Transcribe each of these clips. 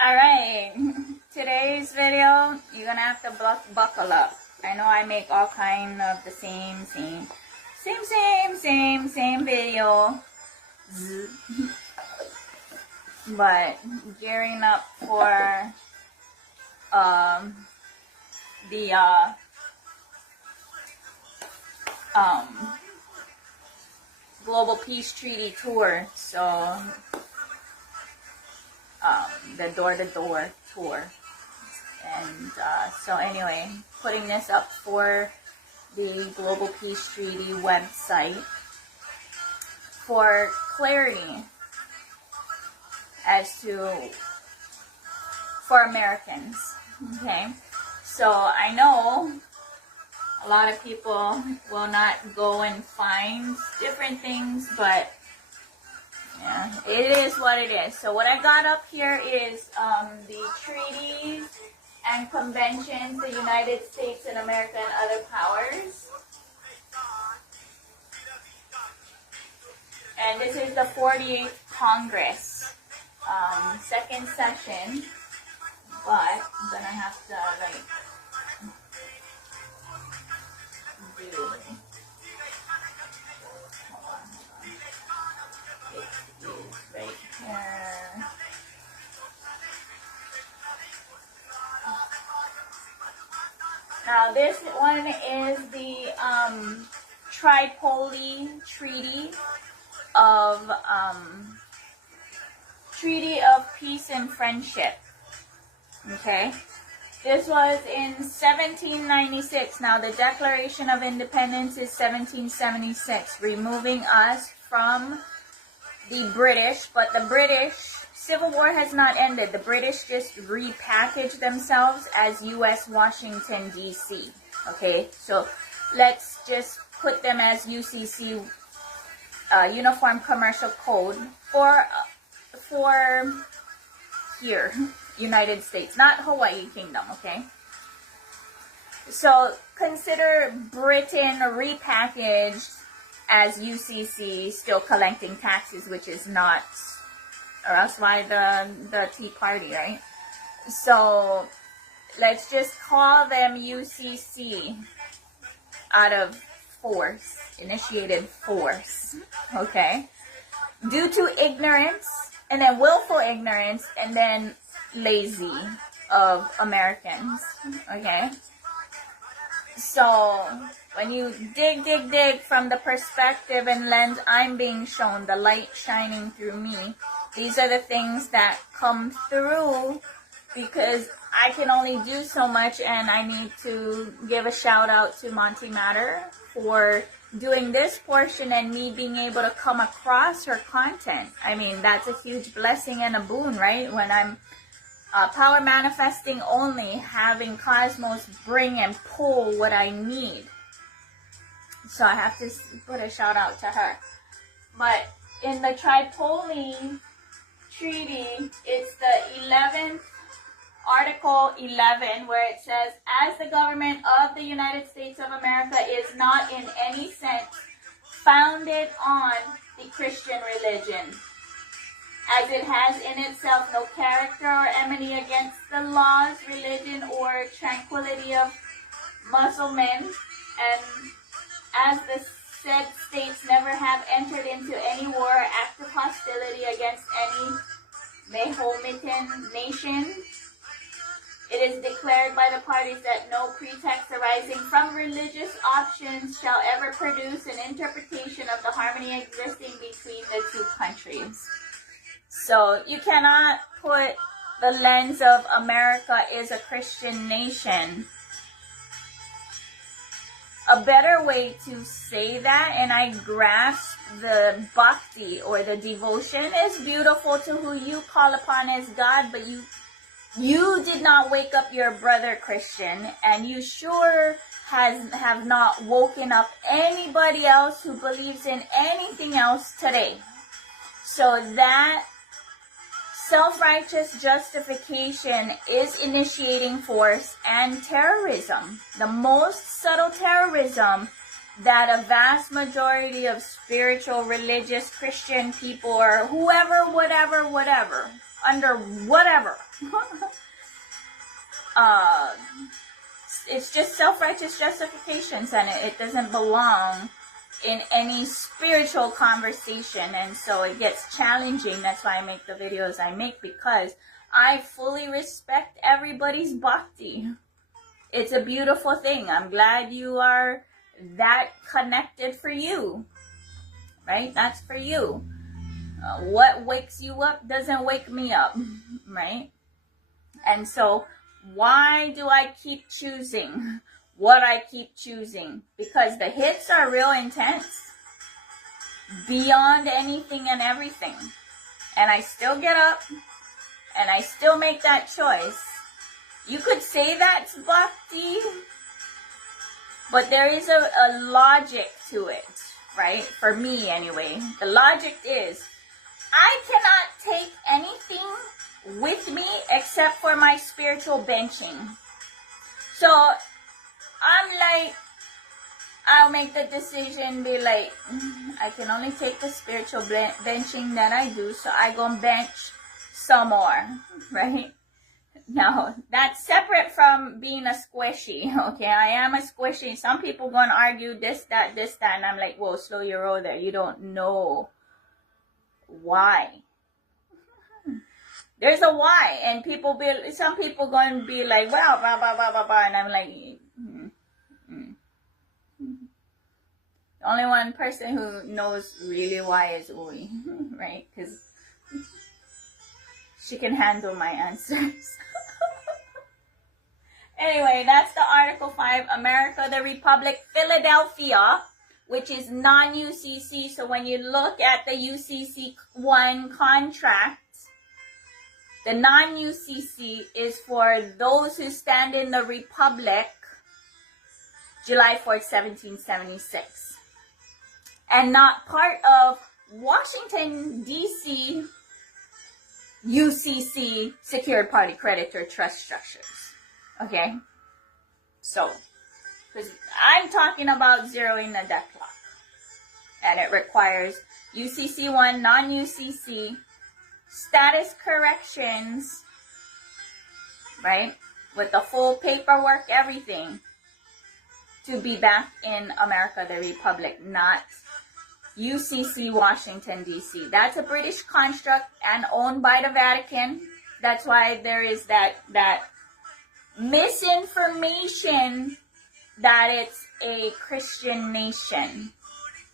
Alright, today's video, you're gonna have to buckle up. I know I make all kind of the same video. But gearing up for the Global Peace Treaty Tour. So the door-to-door tour. And so anyway, putting this up for the Global Peace Treaty website for clarity as to for Americans. Okay, so I know a lot of people will not go and find different things, but yeah, it is what it is. So what I got up here is the treaties and conventions, the United States and America and other powers. And this is the 48th Congress, second session, but I'm gonna have to like do. Right here. Now this one is the Tripoli Treaty of Peace and Friendship. Okay, this was in 1796. Now the Declaration of Independence is 1776, removing us from the British, but the British Civil War has not ended. The British just repackaged themselves as U.S. Washington, D.C. Okay, so let's just put them as UCC, Uniform Commercial Code, for here, United States, not Hawaii Kingdom, okay? So consider Britain repackaged as UCC, still collecting taxes, which is not, or else why the Tea Party, right? So let's just call them UCC out of force, initiated force, okay? Due to ignorance, and then willful ignorance, and then lazy of Americans, okay? So when you dig from the perspective and lens I'm being shown, the light shining through me, these are the things that come through, because I can only do so much, and I need to give a shout out to Monty Matter for doing this portion and me being able to come across her content. I mean, that's a huge blessing and a boon, right? When I'm power manifesting only, having Cosmos bring and pull what I need. So I have to put a shout out to her. But in the Tripoli Treaty, it's the 11th, Article 11, where it says, as the government of the United States of America is not in any sense founded on the Christian religion, as it has in itself no character or enmity against the laws, religion, or tranquility of Muslims, and as the said states never have entered into any war or act of hostility against any Mahometan nation, it is declared by the parties that no pretext arising from religious options shall ever produce an interpretation of the harmony existing between the two countries. So you cannot put the lens of America is a Christian nation. A better way to say that, and I grasp the bhakti or the devotion, is beautiful to who you call upon as God, but you did not wake up your brother Christian, and you sure have not woken up anybody else who believes in anything else today. So that self-righteous justification is initiating force and terrorism. The most subtle terrorism that a vast majority of spiritual, religious, Christian people, or whoever, whatever, under whatever. It's just self-righteous justifications, and it doesn't belong in any spiritual conversation, and so it gets challenging. That's why I make the videos I make, because I fully respect everybody's bhakti. It's a beautiful thing. I'm glad you are that connected for you, right? That's for you. What wakes you up doesn't wake me up, right? And so why do I keep choosing what I keep choosing? Because the hits are real intense, beyond anything and everything. And I still get up, and I still make that choice. You could say that's bhakti, but there is a logic to it, right? For me, anyway. The logic is, I cannot take anything with me except for my spiritual benching. So I'm like, I'll make the decision, be like, I can only take the spiritual benching that I do, so I gonna bench some more, right? Now, that's separate from being a squishy, okay? I am a squishy. Some people gonna argue this, that, and I'm like, whoa, slow your roll there. You don't know why. There's a why, and some people going to be like, well, blah, blah, blah, blah, blah, and I'm like, The only one person who knows really why is Ui, right? Because she can handle my answers. Anyway, that's the Article 5, America the Republic, Philadelphia, which is non-UCC. So when you look at the UCC 1 contract, the non-UCC is for those who stand in the Republic, July 4th, 1776. And not part of Washington, D.C., UCC, Secured Party Creditor Trust Structures. Okay? So, because I'm talking about zeroing the debt clock. And it requires UCC 1, non-UCC, status corrections, right? With the full paperwork, everything, to be back in America the Republic, not UCC Washington, D.C. That's a British construct and owned by the Vatican. That's why there is that misinformation that it's a Christian nation,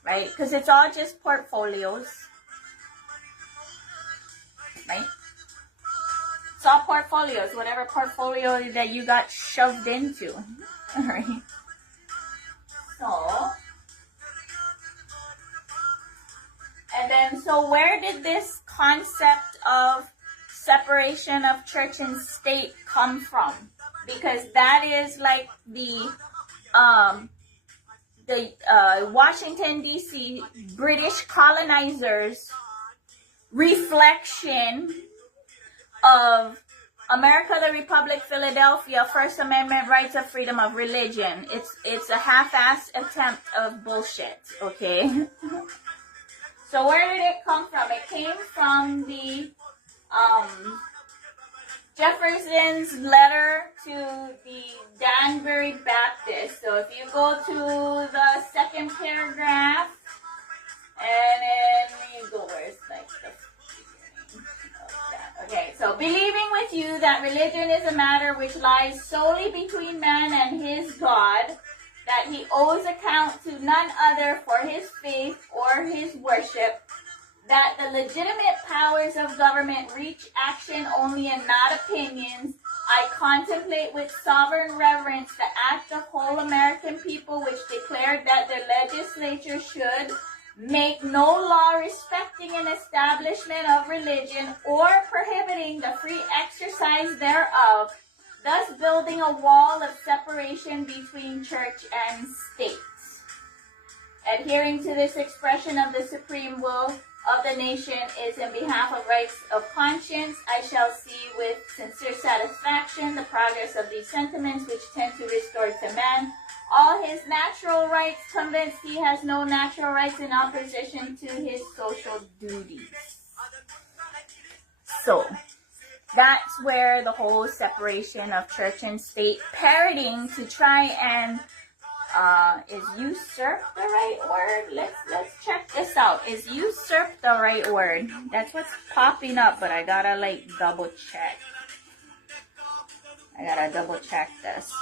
right? Because it's all just portfolios, right? It's all portfolios, whatever portfolio that you got shoved into, all right? So, and then, so where did this concept of separation of church and state come from? Because that is like the Washington, D.C. British colonizers' reflection of America the Republic, Philadelphia, First Amendment rights of freedom of religion. It's a half-assed attempt of bullshit, okay? So where did it come from? It came from the Jefferson's letter to the Danbury Baptist. So if you go to the second paragraph, and then you go where's like the beginning of that. Okay, so believing with you that religion is a matter which lies solely between man and his God, that he owes account to none other for his faith or his worship, that the legitimate powers of government reach action only and not opinions, I contemplate with sovereign reverence the act of whole American people which declared that the legislature should make no law respecting an establishment of religion or prohibiting the free exercise thereof, thus building a wall of separation between church and state. Adhering to this expression of the supreme will of the nation is in behalf of rights of conscience, I shall see with sincere satisfaction the progress of these sentiments which tend to restore to man all his natural rights, convinced he has no natural rights in opposition to his social duties. So, That's where the whole separation of church and state parroting to try and is usurp the right word? Let's check this out. Is usurp the right word? That's what's popping up, but I gotta like double check. I gotta double check this.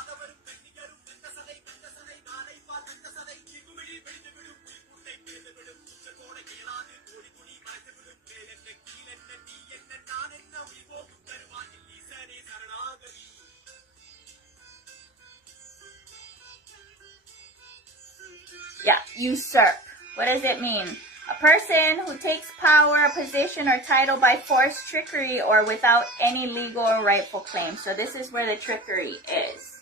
Yeah, usurp. What does it mean? A person who takes power, position, or title by force, trickery, or without any legal or rightful claim. So this is where the trickery is.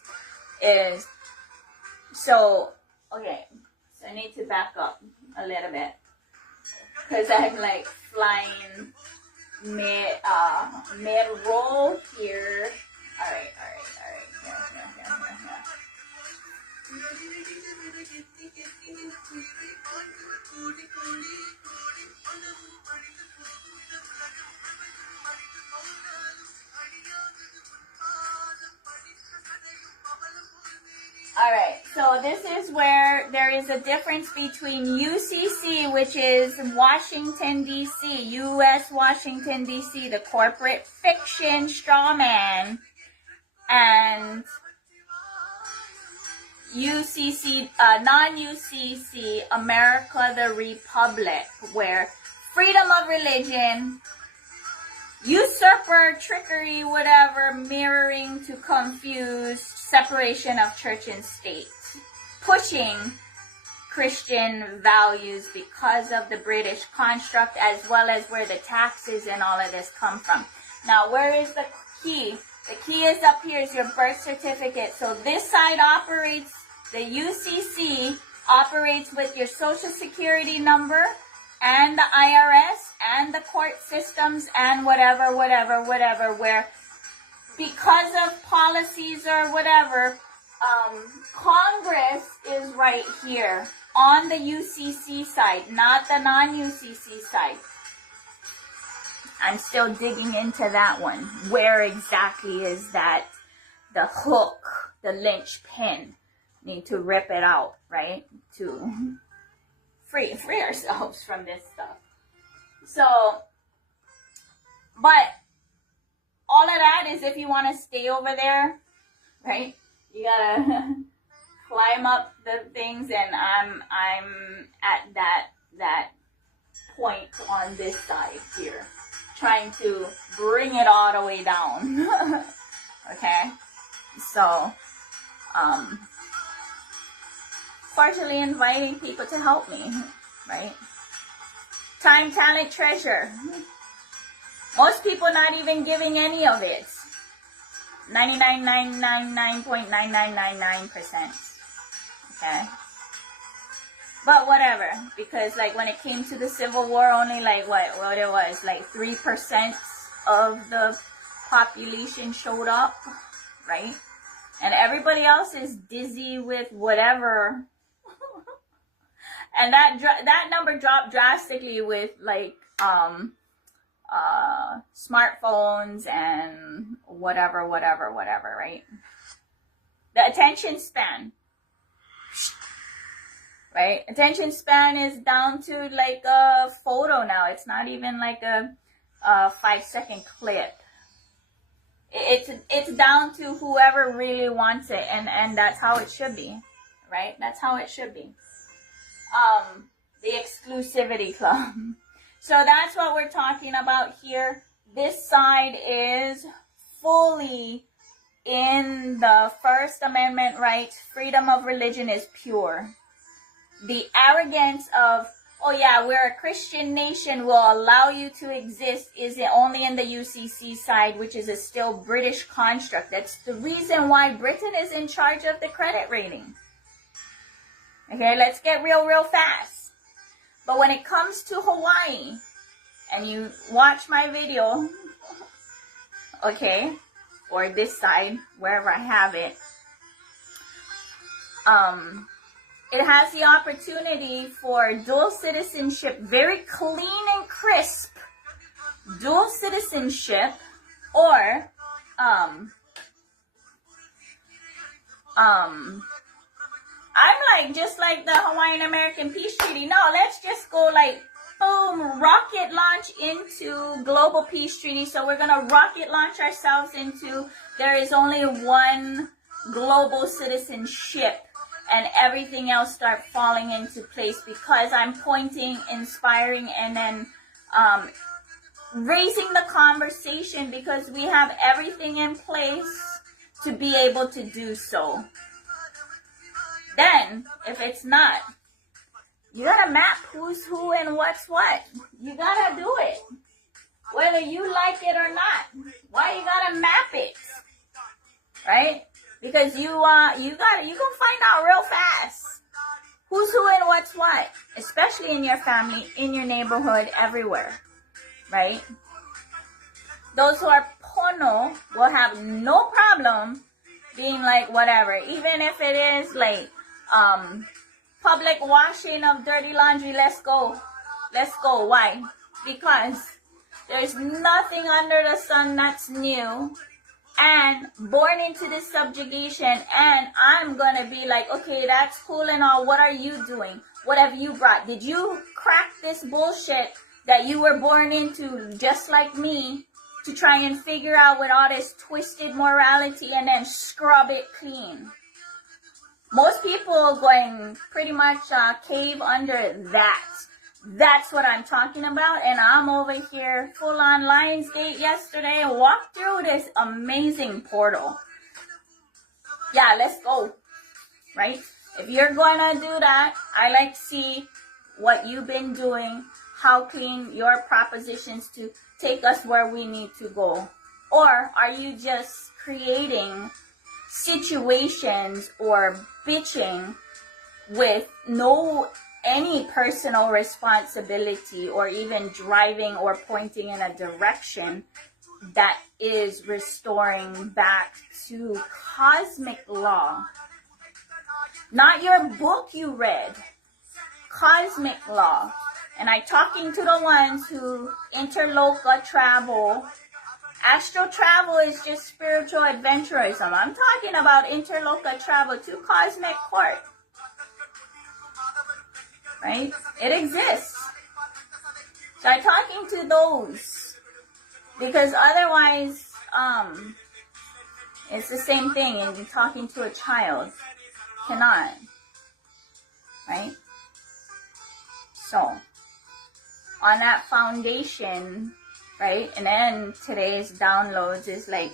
So, okay. So I need to back up a little bit. Because I'm like flying mid-roll here. Alright. Here. Alright, so this is where there is a difference between UCC, which is Washington, D.C., U.S. Washington, D.C., the corporate fiction straw man, and UCC, non-UCC, America the Republic, where freedom of religion, usurper, trickery, whatever, mirroring to confuse, separation of church and state, pushing Christian values because of the British construct, as well as where the taxes and all of this come from. Now, where is the key? The key is up here, is your birth certificate. So this side operates, the UCC operates with your social security number and the IRS and the court systems and whatever, where because of policies or whatever, Congress is right here on the UCC side, not the non-UCC side. I'm still digging into that one. Where exactly is that the hook, the linchpin? Need to rip it out, right? To free ourselves from this stuff. So, but all of that is if you want to stay over there, right? You gotta climb up the things, and I'm at that point on this side here, trying to bring it all the way down. Okay, so partially inviting people to help me, right? Time, talent, treasure. Most people not even giving any of it. 99.9999%. Okay? But whatever. Because like when it came to the Civil War, only like what it was, like 3% of the population showed up, right? And everybody else is dizzy with whatever. And that number dropped drastically with like smartphones and whatever, right? The attention span, right? Attention span is down to like a photo now. It's not even like a 5-second clip. It's down to whoever really wants it, and that's how it should be, right? That's how it should be. The exclusivity club. So that's what we're talking about here. This side is fully in the First Amendment rights. Freedom of religion is pure. The arrogance of, oh yeah, we're a Christian nation, will allow you to exist, is only in the UCC side, which is a still British construct. That's the reason why Britain is in charge of the credit rating. Okay, let's get real fast. But when it comes to Hawaii, and you watch my video, okay, or this side, wherever I have it, it has the opportunity for dual citizenship, very clean and crisp, dual citizenship Or, I'm like, just like the Hawaiian American Peace Treaty. No, let's just go like, boom, rocket launch into global peace treaty. So we're going to rocket launch ourselves into, there is only one global citizenship, and everything else start falling into place because I'm pointing, inspiring, and then raising the conversation, because we have everything in place to be able to do so. Then, if it's not, you gotta map who's who and what's what. You gotta do it. Whether you like it or not. Why you gotta map it? Right? Because you gonna find out real fast who's who and what's what. Especially in your family, in your neighborhood, everywhere. Right? Those who are pono will have no problem being like whatever. Even if it is like public washing of dirty laundry, let's go. Let's go. Why? Because there's nothing under the sun that's new, and born into this subjugation, and I'm gonna be like, okay, that's cool and all. What are you doing? What have you brought? Did you crack this bullshit that you were born into, just like me, to try and figure out with all this twisted morality and then scrub it clean? Most people going pretty much cave under that. That's what I'm talking about. And I'm over here full on Lionsgate yesterday and walked through this amazing portal. Yeah, let's go. Right? If you're going to do that, I like to see what you've been doing, how clean your propositions to take us where we need to go. Or are you just creating situations or bitching with any personal responsibility, or even driving or pointing in a direction that is restoring back to cosmic law? Not your book you read. Cosmic law. And I'm talking to the ones who interloca travel. Astral travel is just spiritual adventurism. I'm talking about interloca travel to cosmic court. Right? It exists. So I'm talking to those. Because otherwise, it's the same thing, and you're talking to a child. Cannot. Right? So, on that foundation, right? And then today's downloads is like,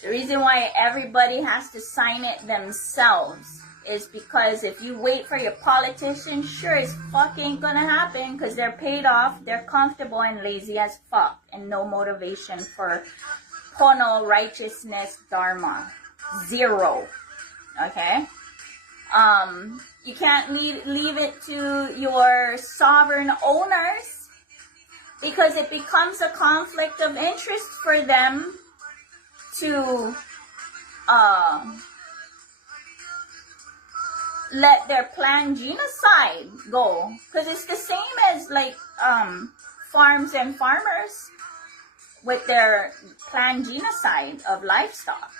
the reason why everybody has to sign it themselves is because if you wait for your politicians, sure as fuck ain't gonna happen, because they're paid off, they're comfortable and lazy as fuck, and no motivation for pono, righteousness, dharma. Zero. Okay? You can't leave it to your sovereign owners, because it becomes a conflict of interest for them to let their planned genocide go. Because it's the same as like farms and farmers with their planned genocide of livestock.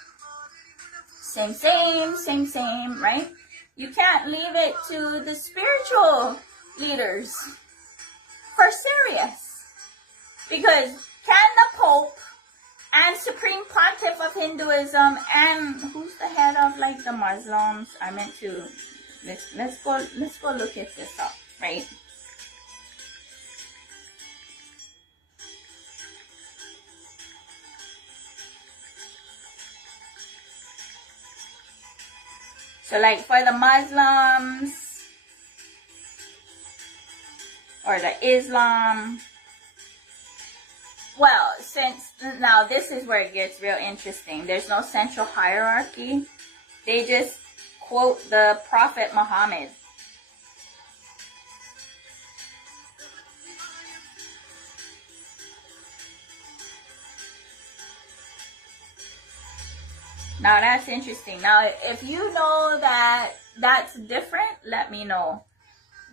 Same, right? You can't leave it to the spiritual leaders for serious. Because can the Pope and Supreme Pontiff of Hinduism and who's the head of like the Muslims? I meant to let's go look at this up, right? So like for the Muslims or the Islam, well, since now this is where it gets real interesting. There's no central hierarchy. They just quote the Prophet Muhammad. Now that's interesting. Now, if you know that that's different, let me know.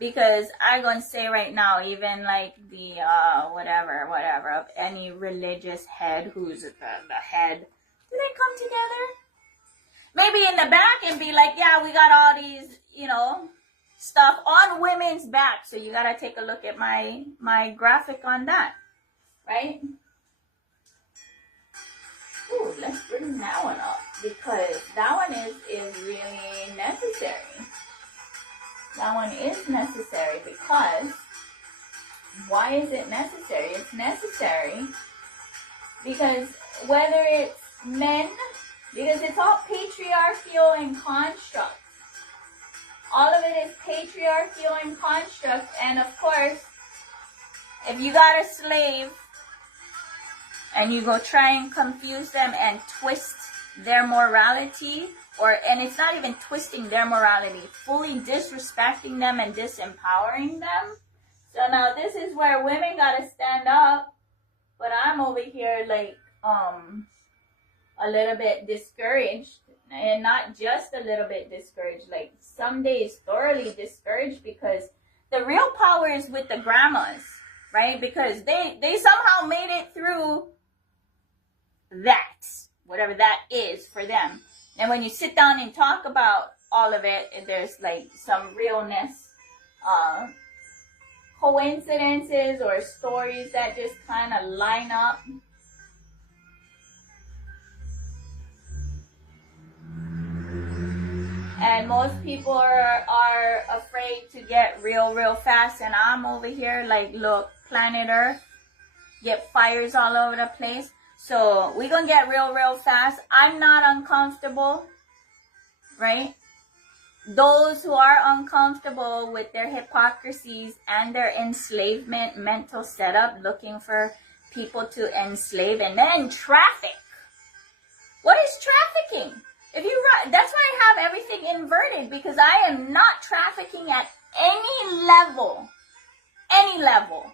Because I'm gonna say right now, even like the whatever of any religious head, who's the head, do they come together? Maybe in the back and be like, yeah, we got all these, stuff on women's back. So you gotta take a look at my graphic on that, right? Ooh, let's bring that one up because that one is really necessary. That one is necessary because, why is it necessary? It's necessary because whether it's men, because it's all patriarchal and construct. All of it is patriarchal and construct. And of course, if you got a slave and you go try and confuse them and twist their morality, and it's not even twisting their morality, fully disrespecting them and disempowering them. So now this is where women gotta stand up, but I'm over here like a little bit discouraged, and not just a little bit discouraged, like some days thoroughly discouraged, because the real power is with the grandmas, right? Because they somehow made it through that, whatever that is for them. And when you sit down and talk about all of it, there's like some realness, coincidences or stories that just kind of line up. And most people are afraid to get real fast. And I'm over here like, look, planet Earth, get fires all over the place. So we're going to get real fast. I'm not uncomfortable, right? Those who are uncomfortable with their hypocrisies and their enslavement mental setup, looking for people to enslave and then traffic. What is trafficking? That's why I have everything inverted, because I am not trafficking at any level. Any level.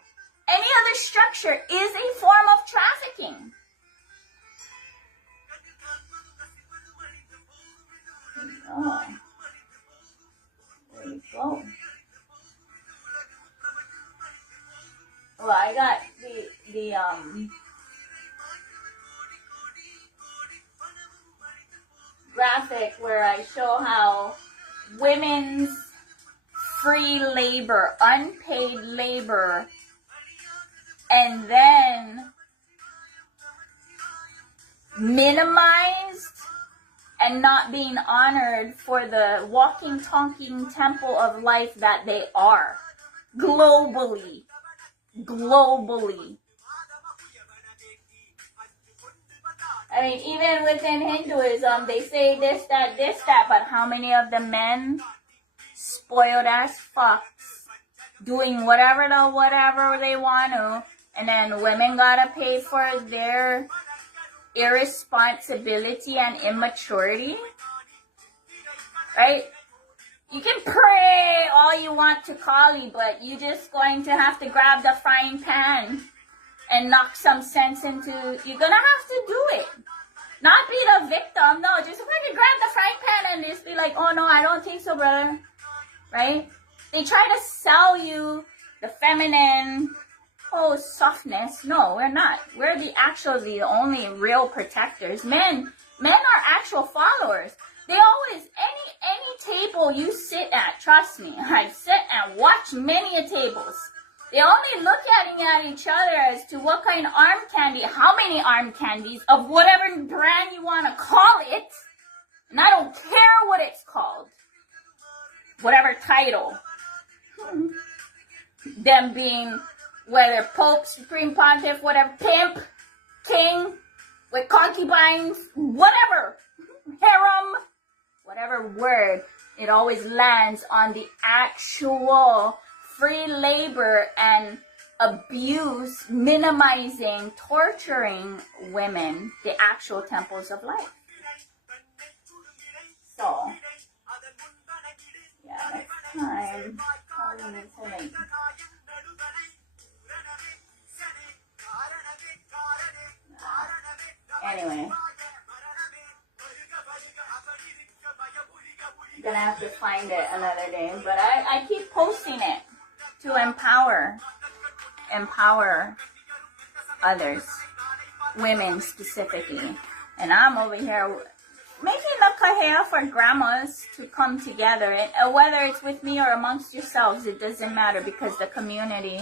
Any other structure is a form of trafficking. Oh. There you go. Well, I got the graphic where I show how women's free labor, unpaid labor, and then minimized and not being honored for the walking, talking temple of life that they are. Globally. I mean, even within Hinduism, they say this, that, but how many of the men, spoiled ass fucks, doing whatever they want to, and then women gotta pay for their irresponsibility and immaturity, right? You can pray all you want to Kali, but you're just going to have to grab the frying pan and knock some sense into, you're gonna have to do it. Not be the victim, no, just fucking grab the frying pan and just be like, oh no, I don't think so, brother, right? They try to sell you the feminine, softness. No, we're not. We're the only real protectors. Men are actual followers. They always, any table you sit at, trust me, I sit and watch many a tables. They only look at each other as to what kind of arm candy, how many arm candies of whatever brand you want to call it. And I don't care what it's called. Whatever title. Them being whether Pope, Supreme Pontiff, whatever, pimp, king, with concubines, whatever, harem, whatever word, it always lands on the actual free labor and abuse, minimizing, torturing women, the actual temples of life. So, yeah, next time, probably need to anyway, gonna have to find it another day, but I keep posting it to empower others, women specifically. And I'm over here making a kahea for grandmas to come together, and whether it's with me or amongst yourselves, it doesn't matter, because the community,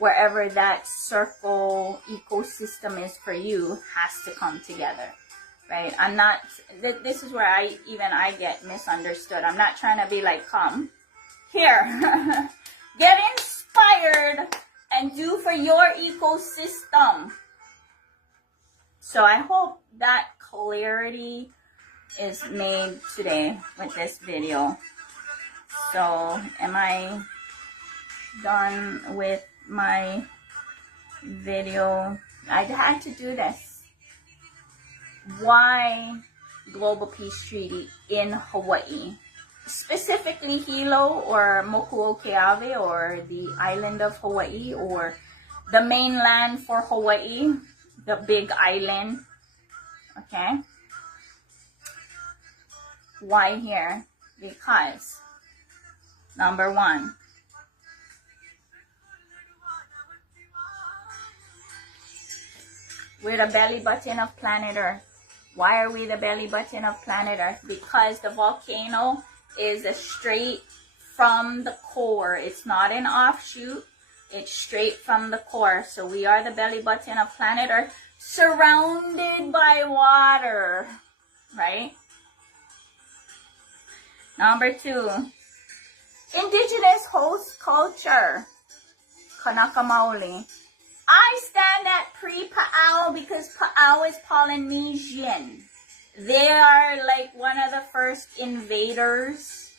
wherever that circle ecosystem is for you, has to come together, right? I'm not, this is where I get misunderstood. I'm not trying to be like, come here, get inspired and do for your ecosystem. So I hope that clarity is made today with this video. So am I done with my video? I had to do this. Why Global Peace Treaty in Hawaii? Specifically Hilo or Mokuokeawe, or the island of Hawaii, or the mainland for Hawaii, the big island. Okay? Why here? Because, number one, we're the belly button of planet Earth. Why are we the belly button of planet Earth? Because the volcano is a straight from the core. It's not an offshoot. It's straight from the core. So we are the belly button of planet Earth, surrounded by water, right? Number two, indigenous host culture, Kanaka Maoli. I stand at pre-Pa'ao because Pa'ao is Polynesian. They are like one of the first invaders.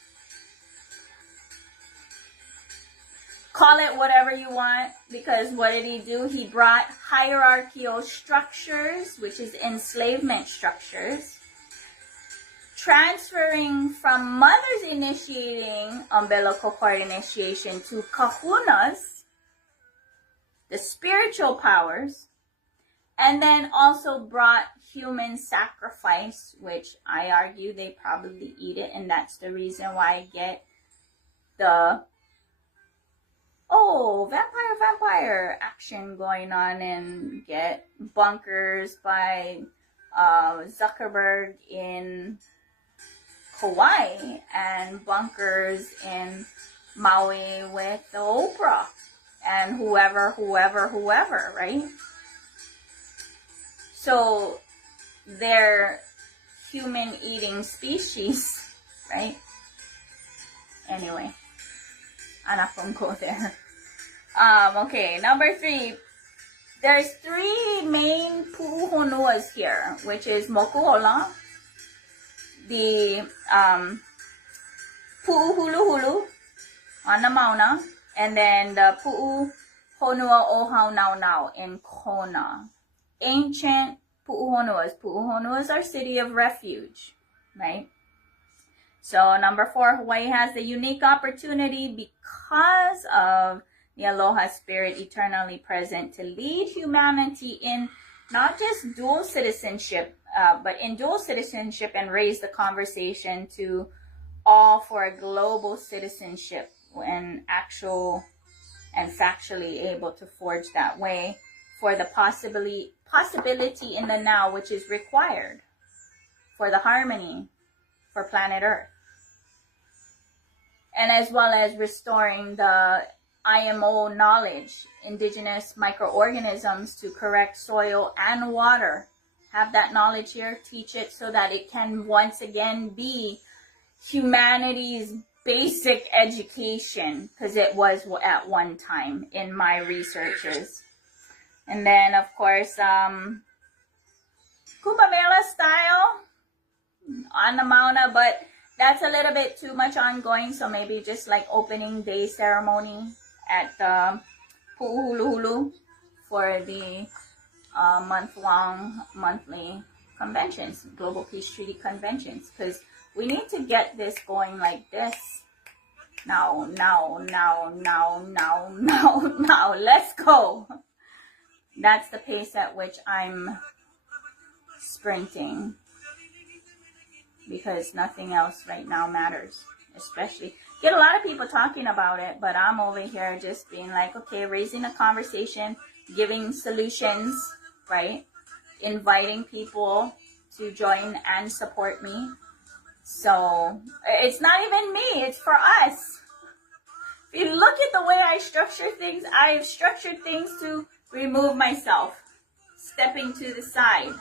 Call it whatever you want, because what did he do? He brought hierarchical structures, which is enslavement structures, transferring from mothers initiating umbilical cord initiation to kahunas, the spiritual powers, and then also brought human sacrifice, which I argue they probably eat it, and that's the reason why I get the vampire action going on, and get bunkers by Zuckerberg in Hawaii and bunkers in Maui with the Oprah and whoever, right? So they're human eating species, right? Anyway, I'm not gonna go there. Okay, number three. There's three main pu'uhonuas here, which is Mokuola, the Pu'uhuluhulu on the Mauna, and then the Pu'uhonua Ohau Nau Nau in Kona. Ancient Pu'uhonuas. Pu'uhonuas are city of refuge, right? So number four, Hawaii has the unique opportunity because of the Aloha Spirit eternally present to lead humanity in not just dual citizenship, but in dual citizenship, and raise the conversation to all for a global citizenship, and actual and factually able to forge that way for the possibility in the now, which is required for the harmony for planet Earth. And as well as restoring the IMO knowledge, indigenous microorganisms to correct soil and water. Have that knowledge here, teach it so that it can once again be humanity's basic education, because it was at one time in my researches. And then, of course, Kumbh Mela style on the Mauna, but that's a little bit too much ongoing, so maybe just like opening day ceremony at the Pu'uhuluhulu for the monthly conventions, Global Peace Treaty conventions, because we need to get this going like this. Now, let's go. That's the pace at which I'm sprinting. because nothing else right now matters. Especially, get a lot of people talking about it, but I'm over here just being like, okay, raising a conversation, giving solutions, right? Inviting people to join and support me. So it's not even me, it's for us. If you look at the way I structure things, I've structured things to remove myself, stepping to the side.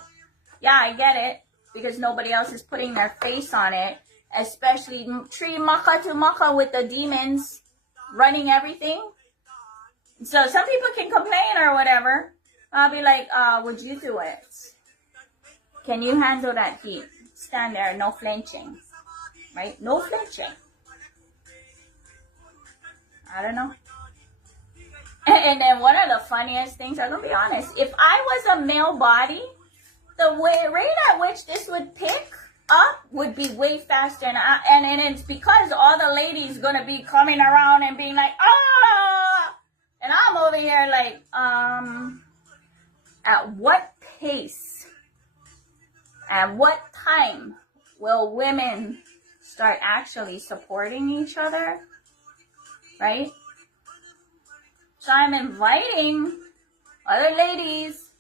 Yeah, I get it, because nobody else is putting their face on it, especially Tree Maka to Maka with the demons running everything. So some people can complain or whatever. I'll be like, would you do it? Can you handle that heat? Stand there, no flinching. Right? No flinching. I don't know. And then one of the funniest things, I'm going to be honest, if I was a male body, the rate at which this would pick up would be way faster. And it's because all the ladies going to be coming around and being like, ah! And I'm over here like, at what pace, at what time will women start actually supporting each other, right? So I'm inviting other ladies.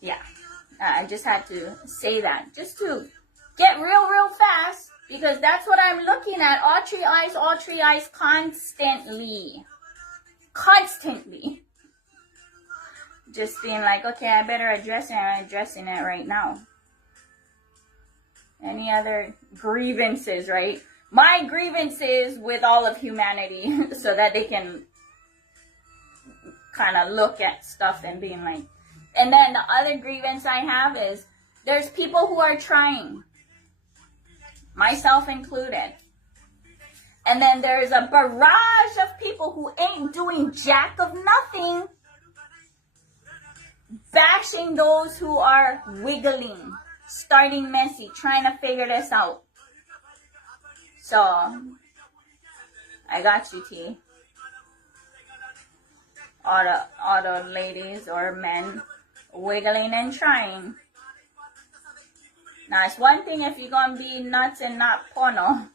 Yeah, I just had to say that, just to get real fast, because that's what I'm looking at. All three eyes constantly. Just being like, okay, I better address it. I'm addressing it right now. Any other grievances, right? My grievances with all of humanity, so that they can kind of look at stuff and being like. And then the other grievance I have is there's people who are trying, myself included. And then there's a barrage of people who ain't doing jack of nothing, bashing those who are wiggling, starting messy, trying to figure this out. So, I got you, T. All the ladies or men wiggling and trying. Now, it's one thing if you're going to be nuts and not porno,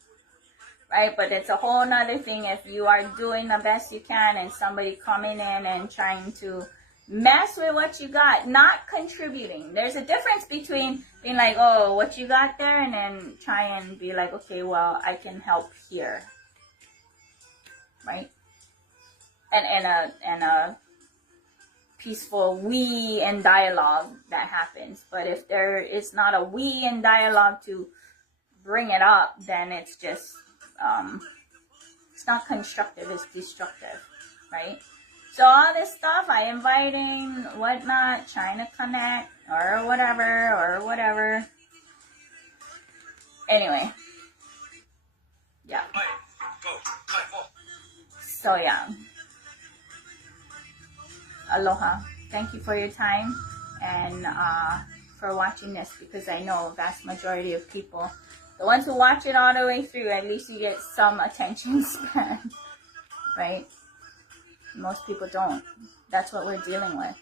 right? But it's a whole nother thing if you are doing the best you can and somebody coming in and trying to mess with what you got, not contributing. There's a difference between being like, oh, what you got there, and then try and be like, okay, well, I can help here, right? And a peaceful we and dialogue that happens. But if there is not a we and dialogue to bring it up, then it's just it's not constructive, it's destructive, right? So all this stuff, I inviting, whatnot, trying to connect, or whatever. Anyway. Yeah. So yeah. Aloha. Thank you for your time and for watching this, because I know a vast majority of people, the ones who watch it all the way through, at least you get some attention span, right? Most people don't. That's what we're dealing with.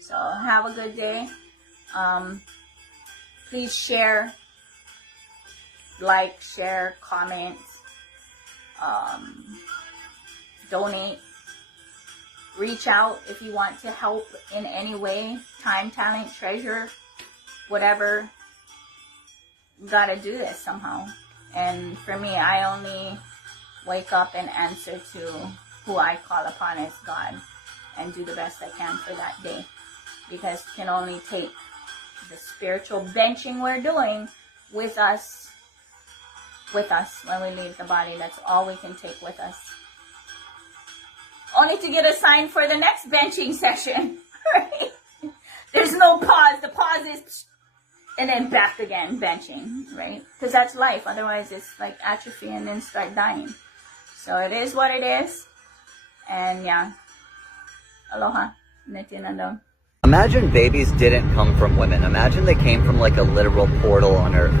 So have a good day. Please share, like, share, comment, donate, reach out if you want to help in any way, time, talent, treasure, whatever. You gotta do this somehow. And for me, I only wake up and answer to who I call upon as God, and do the best I can for that day, because it can only take the spiritual benching we're doing with us when we leave the body. That's all we can take with us, only to get assigned for the next benching session, right? There's no pause. The pause is and then back again, benching, right? Because that's life. Otherwise it's like atrophy and then start dying. So it is what it is. And yeah. Aloha. Netinandong. Imagine babies didn't come from women. Imagine they came from like a literal portal on Earth.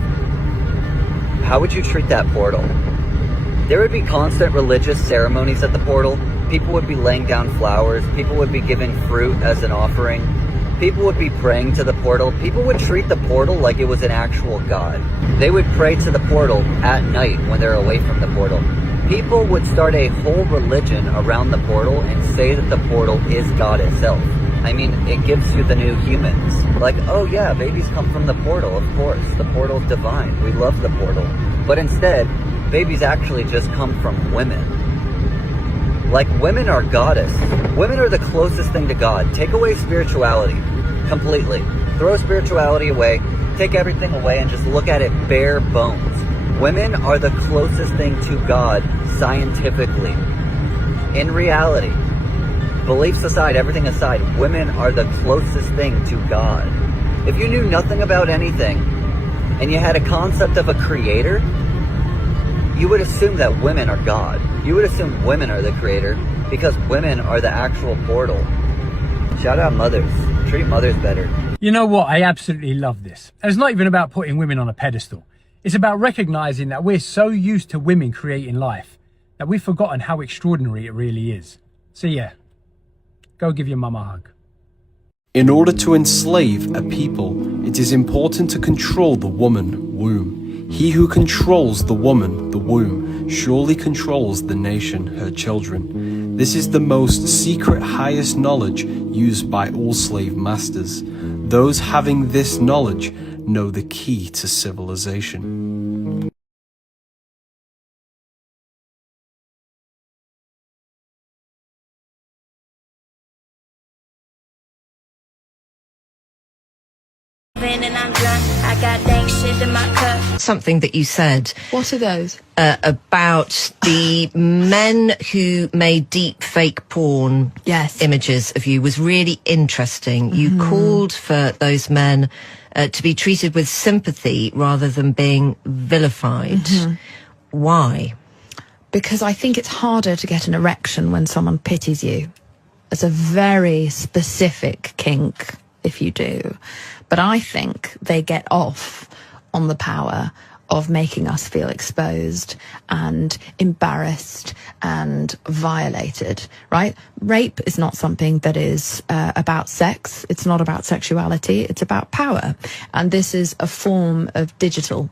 How would you treat that portal? There would be constant religious ceremonies at the portal. people would be laying down flowers, people would be giving fruit as an offering, people would be praying to the portal, people would treat the portal like it was an actual god. They would pray to the portal at night when they're away from the portal. People would start a whole religion around the portal and say that the portal is God itself. I mean, it gives you the new humans. Like, oh yeah, babies come from the portal, of course. The portal's divine. We love the portal. But instead, babies actually just come from women. Like, women are goddess. Women are the closest thing to God. Take away spirituality completely. Throw spirituality away. Take everything away and just look at it bare bones. Women are the closest thing to God scientifically. In reality. Beliefs aside, everything aside, women are the closest thing to God. If you knew nothing about anything and you had a concept of a creator, you would assume that women are God. You would assume women are the creator because women are the actual portal. Shout out mothers. Treat mothers better. You know what? I absolutely love this. And it's not even about putting women on a pedestal. It's about recognizing that we're so used to women creating life that we've forgotten how extraordinary it really is. So yeah. Go give your mum a hug. In order to enslave a people, it is important to control the woman womb. He who controls the woman, the womb, surely controls the nation, her children. This is the most secret, highest knowledge used by all slave masters. Those having this knowledge know the key to civilization. And I'm drunk, I got dank shit in my cup. Something that you said. What are those? About the men who made deep fake porn images of you was really interesting. You called for those men to be treated with sympathy rather than being vilified. Why? Because I think it's harder to get an erection when someone pities you. It's a very specific kink if you do. But I think they get off on the power of making us feel exposed and embarrassed and violated, right? Rape is not something that is about sex. It's not about sexuality. It's about power. And this is a form of digital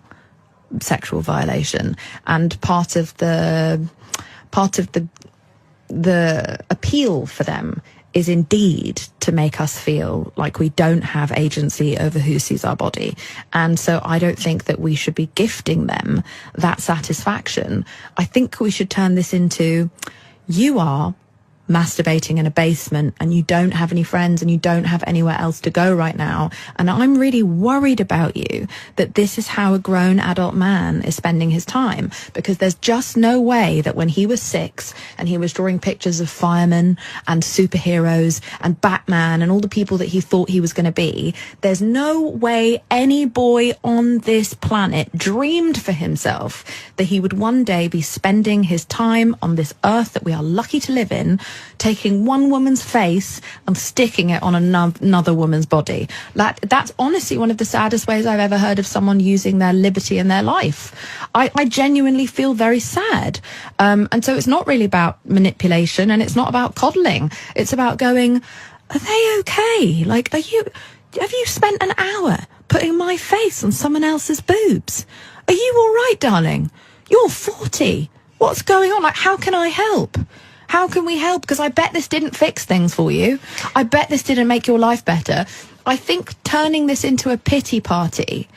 sexual violation. And part of the appeal for them is indeed to make us feel like we don't have agency over who sees our body. And so I don't think that we should be gifting them that satisfaction. I think we should turn this into, you are masturbating in a basement and you don't have any friends and you don't have anywhere else to go right now. And I'm really worried about you that this is how a grown adult man is spending his time, because there's just no way that when he was 6 and he was drawing pictures of firemen and superheroes and Batman and all the people that he thought he was going to be, there's no way any boy on this planet dreamed for himself that he would one day be spending his time on this earth that we are lucky to live in, taking one woman's face and sticking it on another woman's body. That's honestly one of the saddest ways I've ever heard of someone using their liberty in their life. I genuinely feel very sad. And so it's not really about manipulation and it's not about coddling. It's about going, are they okay? Like, have you spent an hour putting my face on someone else's boobs? Are you all right, darling? You're 40. What's going on? Like, how can I help? How can we help? Because I bet this didn't fix things for you. I bet this didn't make your life better. I think turning this into a pity party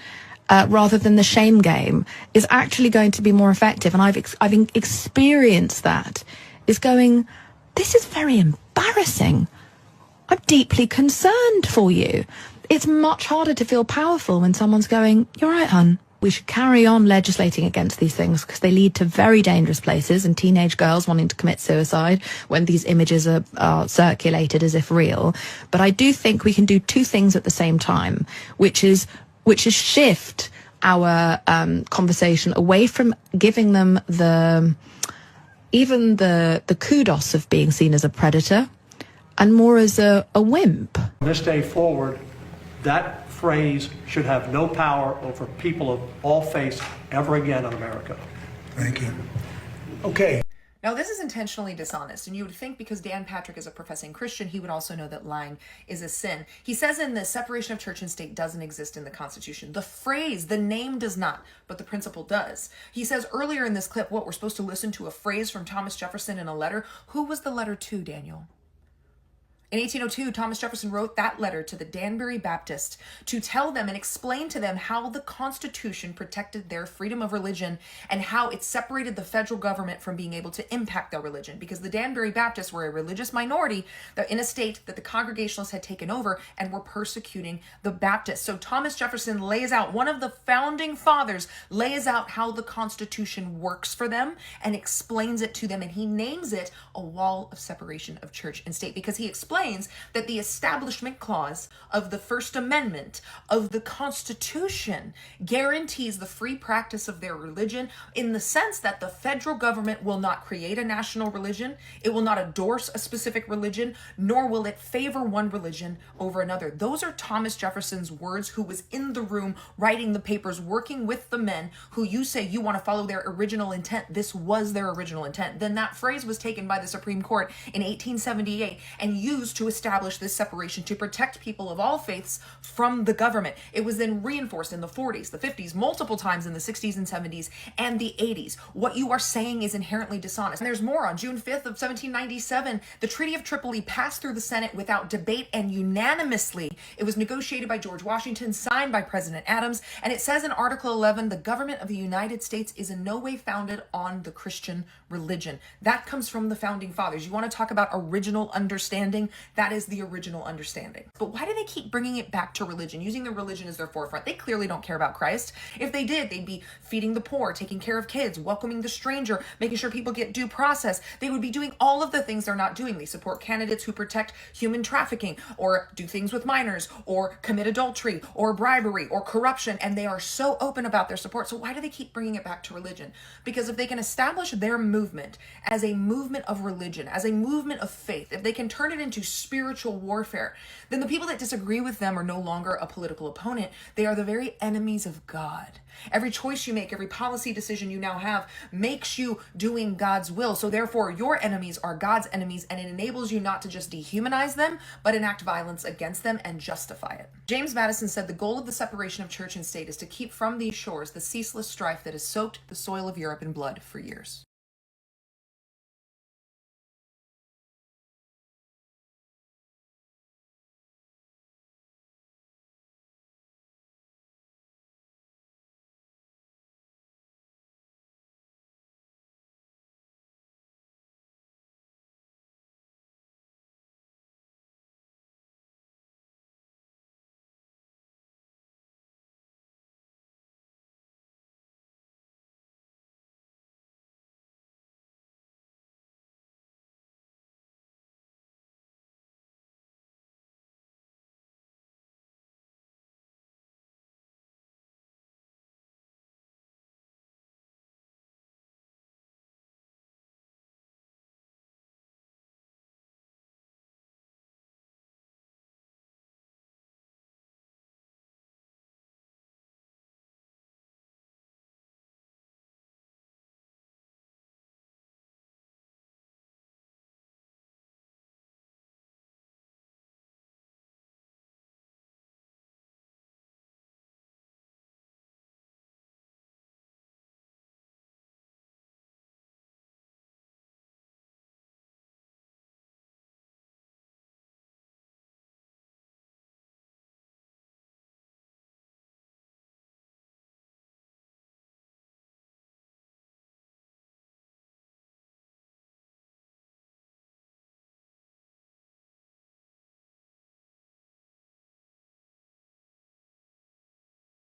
rather than the shame game is actually going to be more effective. And I've experienced that. Is going, this is very embarrassing. I'm deeply concerned for you. It's much harder to feel powerful when someone's going, you're right, hun. We should carry on legislating against these things because they lead to very dangerous places and teenage girls wanting to commit suicide when these images are circulated as if real. But I do think we can do two things at the same time, which is shift our conversation away from giving them the kudos of being seen as a predator and more as a wimp. From this day forward, that phrase should have no power over people of all faiths ever again in America. Thank you. Okay. Now, this is intentionally dishonest, and you would think because Dan Patrick is a professing Christian, he would also know that lying is a sin. He says in the separation of church and state doesn't exist in the Constitution. The phrase, the name does not, but the principle does. He says earlier in this clip, what, we're supposed to listen to a phrase from Thomas Jefferson in a letter. Who was the letter to, Daniel? In 1802, Thomas Jefferson wrote that letter to the Danbury Baptist to tell them and explain to them how the Constitution protected their freedom of religion and how it separated the federal government from being able to impact their religion. Because the Danbury Baptists were a religious minority that in a state that the Congregationalists had taken over and were persecuting the Baptists. So Thomas Jefferson lays out, one of the founding fathers lays out how the Constitution works for them and explains it to them. And he names it a wall of separation of church and state because he explains that the Establishment Clause of the First Amendment of the Constitution guarantees the free practice of their religion in the sense that the federal government will not create a national religion, it will not endorse a specific religion, nor will it favor one religion over another. Those are Thomas Jefferson's words, who was in the room writing the papers, working with the men who you say you want to follow their original intent. This was their original intent. Then that phrase was taken by the Supreme Court in 1878 and used to establish this separation to protect people of all faiths from the government. It was then reinforced in the 40s, the 50s, multiple times in the 60s and 70s, and the 80s. What you are saying is inherently dishonest. And there's more. On June 5th of 1797, the Treaty of Tripoli passed through the Senate without debate and unanimously. It was negotiated by George Washington, signed by President Adams, and it says in Article 11, the government of the United States is in no way founded on the Christian religion. That comes from the founding fathers. You want to talk about original understanding? That is the original understanding. But why do they keep bringing it back to religion, using the religion as their forefront? They clearly don't care about Christ. If they did, they'd be feeding the poor, taking care of kids, welcoming the stranger, making sure people get due process. They would be doing all of the things they're not doing. They support candidates who protect human trafficking or do things with minors or commit adultery or bribery or corruption, and they are so open about their support. So why do they keep bringing it back to religion? Because if they can establish their movement as a movement of religion, as a movement of faith, if they can turn it into spiritual warfare, then the people that disagree with them are no longer a political opponent. They are the very enemies of God. Every choice you make, every policy decision you now have makes you doing God's will. So therefore, your enemies are God's enemies, and it enables you not to just dehumanize them, but enact violence against them and justify it. James Madison said the goal of the separation of church and state is to keep from these shores the ceaseless strife that has soaked the soil of Europe in blood for years.